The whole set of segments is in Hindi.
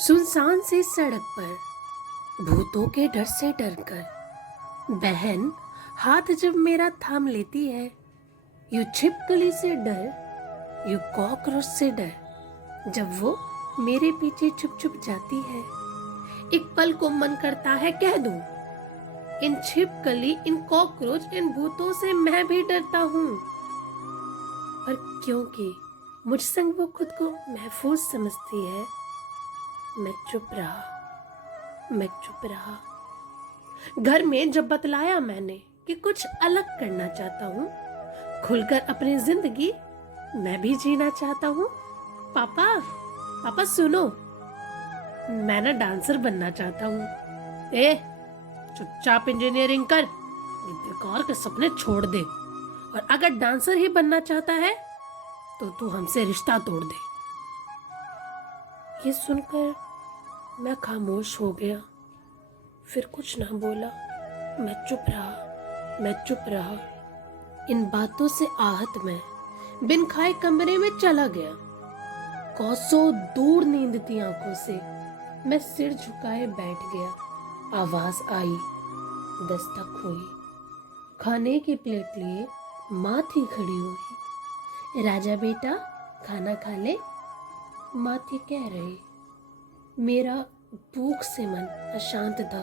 सुनसान सी सड़क पर भूतों के डर से डरकर बहन हाथ जब मेरा थाम लेती है, यू छिपकली से डर, यू कॉकरोच से डर, जब वो मेरे पीछे छुप छुप जाती है। एक पल को मन करता है कह दूं, इन छिपकली, इन कॉकरोच, इन भूतों से मैं भी डरता हूँ। पर क्योंकि मुझ संग वो खुद को महफूज समझती है, मैं चुप रहा, मैं चुप रहा। घर में जब बतलाया मैंने कि कुछ अलग करना चाहता हूँ, खुलकर अपनी जिंदगी मैं भी जीना चाहता हूँ। पापा, पापा सुनो, मैं ना डांसर बनना चाहता हूँ। चुपचाप इंजीनियरिंग कर, ये बेकार के सपने छोड़ दे, और अगर डांसर ही बनना चाहता है तो तू हमसे रिश्ता तोड़ दे। ये सुनकर मैं खामोश हो गया, फिर कुछ ना बोला। मैं चुप रहा, मैं चुप रहा। इन बातों से आहत मैं बिन खाए कमरे में चला गया। कोसों दूर नींद थी आंखों से, मैं सिर झुकाए बैठ गया। आवाज आई, दस्तक हुई, खाने की प्लेट लिए माँ थी खड़ी हुई। राजा बेटा खाना खा ले, माँ थी कह रही। मेरा भूख से मन अशांत था,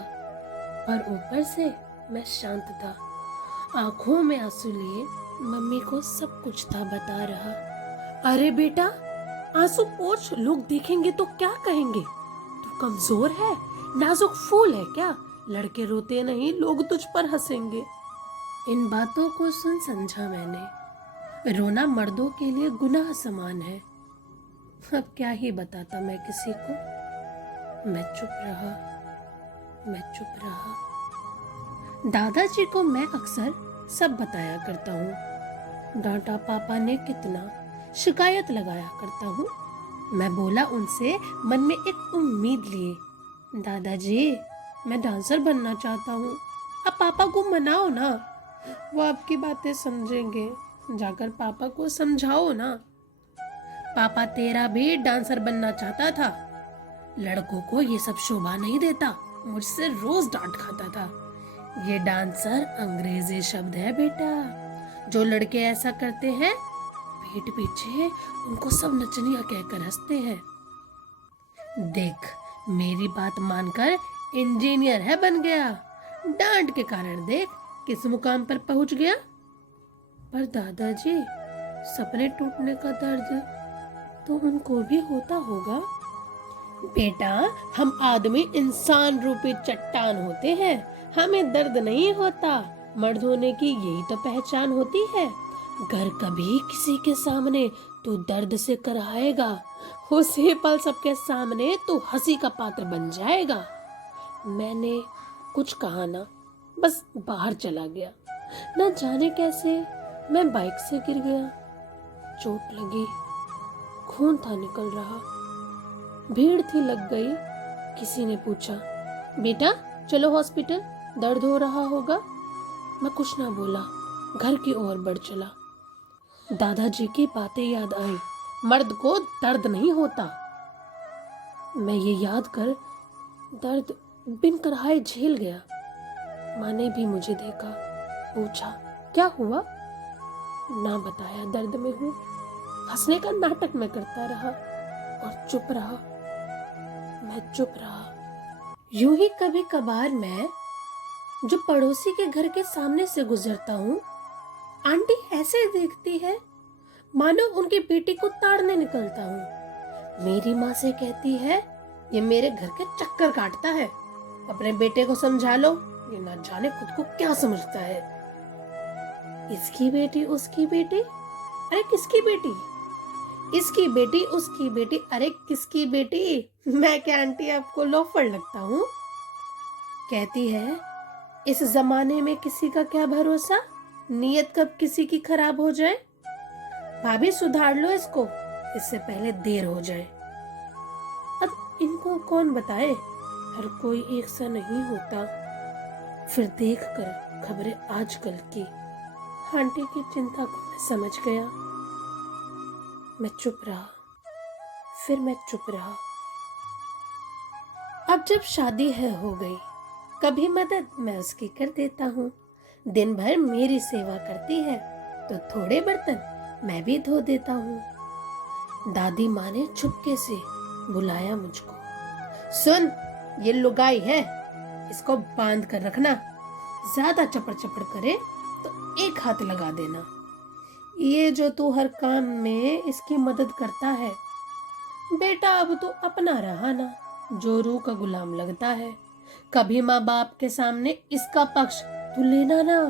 पर ऊपर से मैं शांत था। आंखों में आंसू लिए मम्मी को सब कुछ था बता रहा। अरे बेटा, आंसू पोंछ, लोग देखेंगे तो क्या कहेंगे? तू कमजोर है, नाजुक फूल है क्या? लड़के रोते नहीं, लोग तुझ पर हंसेंगे। इन बातों को सुन समझा मैंने, रोना मर्दों के लिए गुनाह समान है। अब क्या ही बताता मैं किसी को। मैं चुप रहा, मैं चुप रहा। दादाजी को मैं अक्सर सब बताया करता हूँ। डांटा पापा ने कितना, शिकायत लगाया करता हूँ। मैं बोला उनसे मन में एक उम्मीद लिए, दादाजी मैं डांसर बनना चाहता हूँ, अब पापा को मनाओ ना, वो आपकी बातें समझेंगे। जाकर पापा को समझाओ ना। पापा तेरा भी डांसर बनना चाहता था, लड़कों को ये सब शोभा नहीं देता, मुझसे रोज डांट खाता था। ये डांसर अंग्रेजी शब्द है बेटा, जो लड़के ऐसा करते हैं पीठ पीछे उनको सब नचनिया कहकर हंसते हैं। देख, मेरी बात मानकर इंजीनियर है बन गया, डांट के कारण देख किस मुकाम पर पहुंच गया। पर दादाजी, सपने टूटने का दर्द तो उनको भी होता होगा। बेटा, हम आदमी इंसान रूपी चट्टान होते हैं, हमें दर्द नहीं होता। मर्द होने की यही तो पहचान होती है। अगर कभी किसी के सामने तू दर्द से कराएगा, उसी पल सबके सामने तू हंसी का पात्र बन जाएगा। मैंने कुछ कहा ना, बस बाहर चला गया। न जाने कैसे मैं बाइक से गिर गया, चोट लगी, खून था निकल रहा। भीड़ थी लग गई। किसी ने पूछा, बेटा चलो हॉस्पिटल, दर्द हो रहा होगा। मैं कुछ ना बोला, घर की ओर बढ़ चला। दादाजी की बातें याद आई, मर्द को दर्द नहीं होता। मैं ये याद कर दर्द बिन कराए झेल गया। माँ ने भी मुझे देखा, पूछा क्या हुआ? ना बताया दर्द में हूँ। हंसने का नाटक मैं करता रहा और चुप रहा, मैं चुप रहा। यूं ही कभी कभार मैं जो पड़ोसी के घर के सामने से गुजरता हूँ, आंटी ऐसे देखती है मानो उनकी बेटी को ताड़ने निकलता हूँ। मेरी माँ से कहती है, ये मेरे घर के चक्कर काटता है, अपने बेटे को समझा लो, ये ना जाने खुद को क्या समझता है। इसकी बेटी, उसकी बेटी, अरे किसकी बेटी? इसकी बेटी, उसकी बेटी, अरे किसकी बेटी? मैं क्या आंटी आपको लोफर लगता हूँ? कहती है, इस जमाने में किसी का क्या भरोसा, नीयत कब किसी की खराब हो जाए। भाभी सुधार लो इसको, इससे पहले देर हो जाए। अब इनको कौन बताए, हर कोई एक सा नहीं होता। फिर देखकर खबरें आजकल की, आंटी की चिंता को मैं समझ गया। मैं चुप रहा, फिर मैं चुप रहा। अब जब शादी है हो गई, कभी मदद मैं उसकी कर देता हूँ। दिन भर मेरी सेवा करती है तो थोड़े बर्तन मैं भी धो देता हूँ। दादी माँ ने चुपके से बुलाया मुझको। सुन, ये लुगाई है, इसको बांध कर रखना। ज्यादा चपड़ चपड़ करे तो एक हाथ लगा देना। ये जो तू हर काम में इसकी मदद करता है, बेटा अब तो अपना रहा ना, जोरू का गुलाम लगता है। कभी माँ बाप के सामने इसका पक्ष तू लेना ना।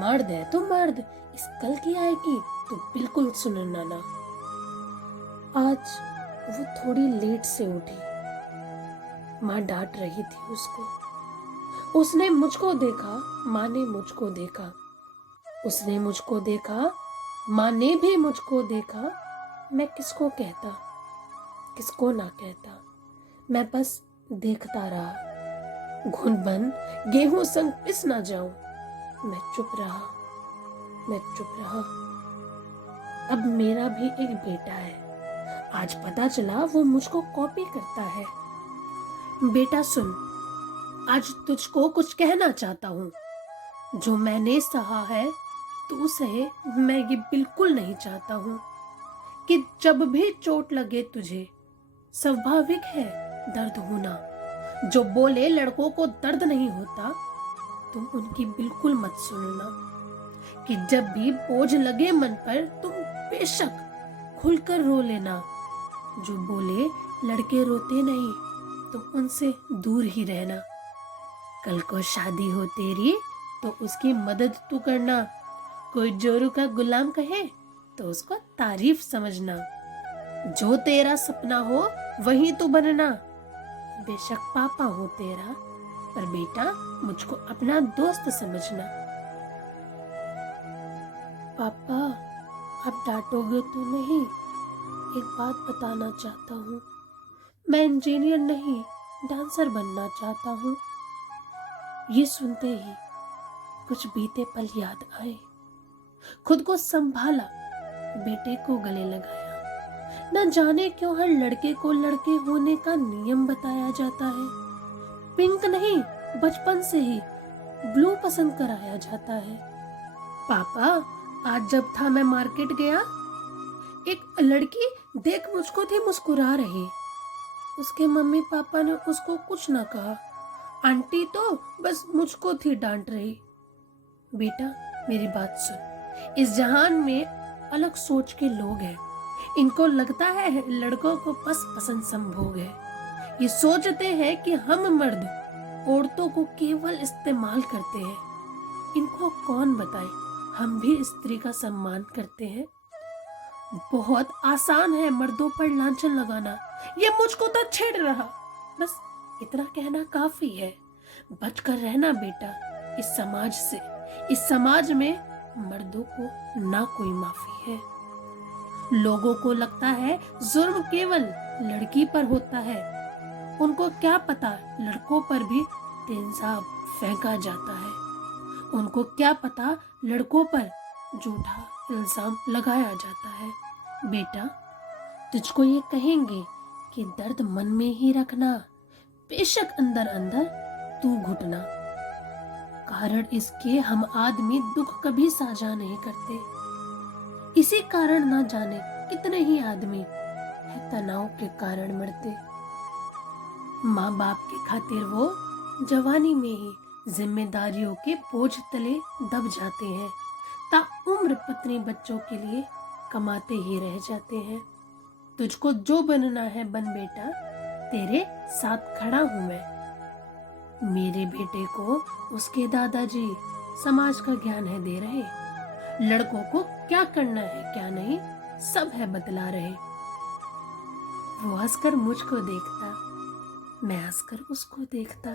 मर्द है तू मर्द, इस कल की आएगी तो बिल्कुल सुनना ना। आज वो थोड़ी लेट से उठी। माँ डांट रही थी उसको। उसने मुझको देखा, माँ ने मुझको देखा। उसने मुझको देखा, माँ ने भी मुझको देखा। मैं किसको कहता, किसको ना कहता। मैं बस देखता रहा। घुन बन गेहूं संग पिस ना जाऊं। मैं चुप रहा, मैं चुप रहा। अब मेरा भी एक बेटा है। आज पता चला वो मुझको कॉपी करता है। बेटा सुन, आज तुझको कुछ कहना चाहता हूँ। जो मैंने सहा है तू सहे, मैं ये बिल्कुल नहीं चाहता हूँ कि जब भी चोट लगे तुझे, स्वाभाविक है दर्द होना। जो बोले लड़कों को दर्द नहीं होता, तुम उनकी बिल्कुल मत सुनना। कि जब भी बोझ लगे मन पर, तुम बेशक खुलकर रो लेना। जो बोले लड़के रोते नहीं, तुम उनसे दूर ही रहना। कल को शादी हो तेरी तो उसकी मदद तू करना। कोई जोरू का गुलाम कहे तो उसको तारीफ समझना। जो तेरा सपना हो वही तू बनना। बेशक पापा हो तेरा, पर बेटा मुझको अपना दोस्त समझना। पापा, आप डांटोगे तो नहीं? एक बात बताना चाहता हूँ। मैं इंजीनियर नहीं, डांसर बनना चाहता हूँ। ये सुनते ही कुछ बीते पल याद आए। खुद को संभाला, बेटे को गले लगाया। न जाने क्यों हर लड़के को लड़के होने का नियम बताया जाता है। पिंक नहीं, बचपन से ही ब्लू पसंद कराया जाता है। पापा, आज जब था मैं मार्केट गया, एक लड़की देख मुझको थी मुस्कुरा रही। उसके मम्मी पापा ने उसको कुछ ना कहा। आंटी तो बस मुझको थी डांट रही। बेटा मेरी बात सुन, इस जहान में अलग सोच के लोग हैं। इनको लगता है लड़कों को बस पसंद संभोग है। ये सोचते हैं कि हम मर्द औरतों को केवल इस्तेमाल करते हैं। इनको कौन बताए हम भी स्त्री का सम्मान करते हैं। बहुत आसान है मर्दों पर लांछन लगाना। ये मुझको तो छेड़ रहा। बस इतना कहना काफी है। बचकर रहना बेटा इस समाज से। इस समाज में मर्दों को ना कोई माफी है। लोगों को लगता है जुर्म केवल लड़की पर होता है। उनको क्या पता लड़कों पर भी तेजाब फेंका जाता है। उनको क्या पता लड़कों पर झूठा इल्जाम लगाया जाता है। बेटा, तुझको ये कहेंगे कि दर्द मन में ही रखना, बेशक अंदर अंदर तू घुटना। कारण इसके हम आदमी दुख कभी साझा नहीं करते। इसी कारण ना जाने कितने ही आदमी है तनाव के कारण मरते। माँ बाप के खातिर वो जवानी में ही जिम्मेदारियों के बोझ तले दब जाते हैं। ताउम्र पत्नी बच्चों के लिए कमाते ही रह जाते हैं। तुझको जो बनना है बन बेटा, तेरे साथ खड़ा हूं मैं। मेरे बेटे को उसके दादाजी समाज का ज्ञान है दे रहे। लड़कों को क्या करना है क्या नहीं सब है बतला रहे। वो हंसकर मुझको देखता, मैं हंसकर उसको देखता।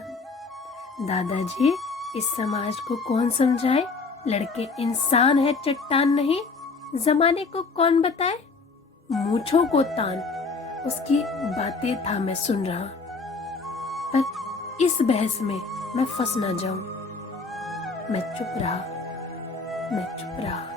दादाजी, इस समाज को कौन समझाए? लड़के इंसान है, चट्टान नहीं। जमाने को कौन बताए? मूंछों को तान। उसकी बातें था मैं सुन रहा, पर इस बहस में मैं फंस ना जाऊं। मैं चुप रहा, मैं चुप रहा।